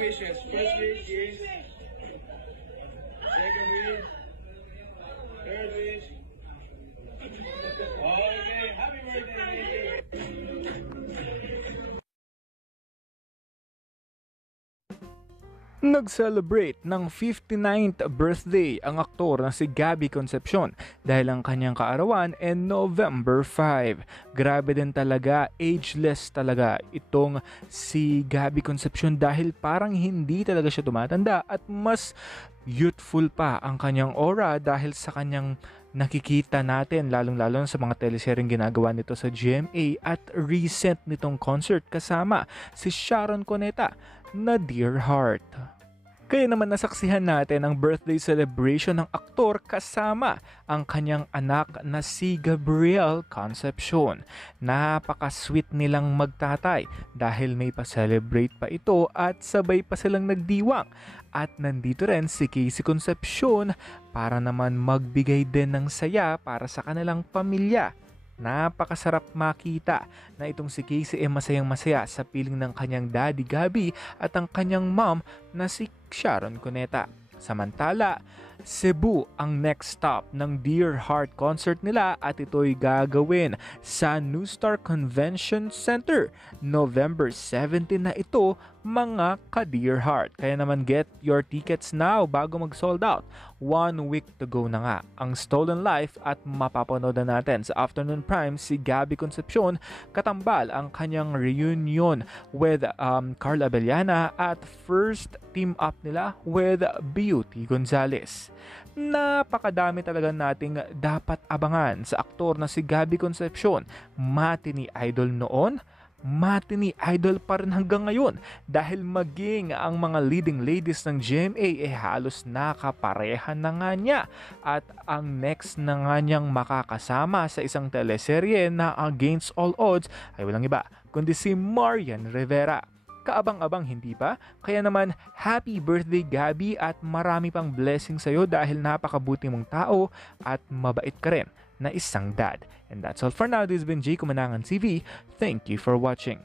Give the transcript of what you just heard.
wishes. First wish is. Second wish. Third wish. Okay, happy birthday. Nag-celebrate ng 59th birthday ang aktor na si Gabby Concepcion dahil ang kanyang kaarawan ay November 5. Grabe din talaga, ageless talaga itong si Gabby Concepcion dahil parang hindi talaga siya tumatanda at mas youthful pa ang kanyang aura dahil sa kanyang nakikita natin lalong-lalo sa mga teleseryeng ginagawa nito sa GMA at recent nitong concert kasama si Sharon Cuneta na Dear Heart. Kaya naman nasaksihan natin ang birthday celebration ng aktor kasama ang kanyang anak na si Gabriel Concepcion. Napaka-sweet nilang magtatay dahil may pa-celebrate pa ito at sabay pa silang nagdiwang. At nandito rin si Casey Concepcion para naman magbigay din ng saya para sa kanilang pamilya. Napakasarap makita na itong si Casey ay masayang-masaya sa piling ng kanyang daddy Gabby at ang kanyang mom na si Sharon Cuneta. Samantala, Cebu ang next stop ng Dear Heart concert nila at ito'y gagawin sa New Star Convention Center. November 17 na ito mga ka-Dear Heart. Kaya naman get your tickets now bago mag-sold out. 1 week to go na nga ang Stolen Life at mapapanood na natin sa Afternoon Prime si Gabby Concepcion katambal ang kanyang reunion with Carla Abellana at first team up nila with Beauty Gonzalez. Napakadami talaga nating dapat abangan sa aktor na si Gabby Concepcion. Matinee idol noon, matinee idol pa rin hanggang ngayon dahil maging ang mga leading ladies ng GMA ay halos nakapareha na nga niya at ang next na nga niyang makakasama sa isang teleserye na Against All Odds ay walang iba kundi si Marian Rivera. Kaabang-abang hindi ba? Kaya naman happy birthday Gabby at marami pang blessing sa'yo dahil napakabuti mong tao at mabait ka rin na isang dad. And that's all for now. This has been Jay Kumanangan TV. Thank you for watching.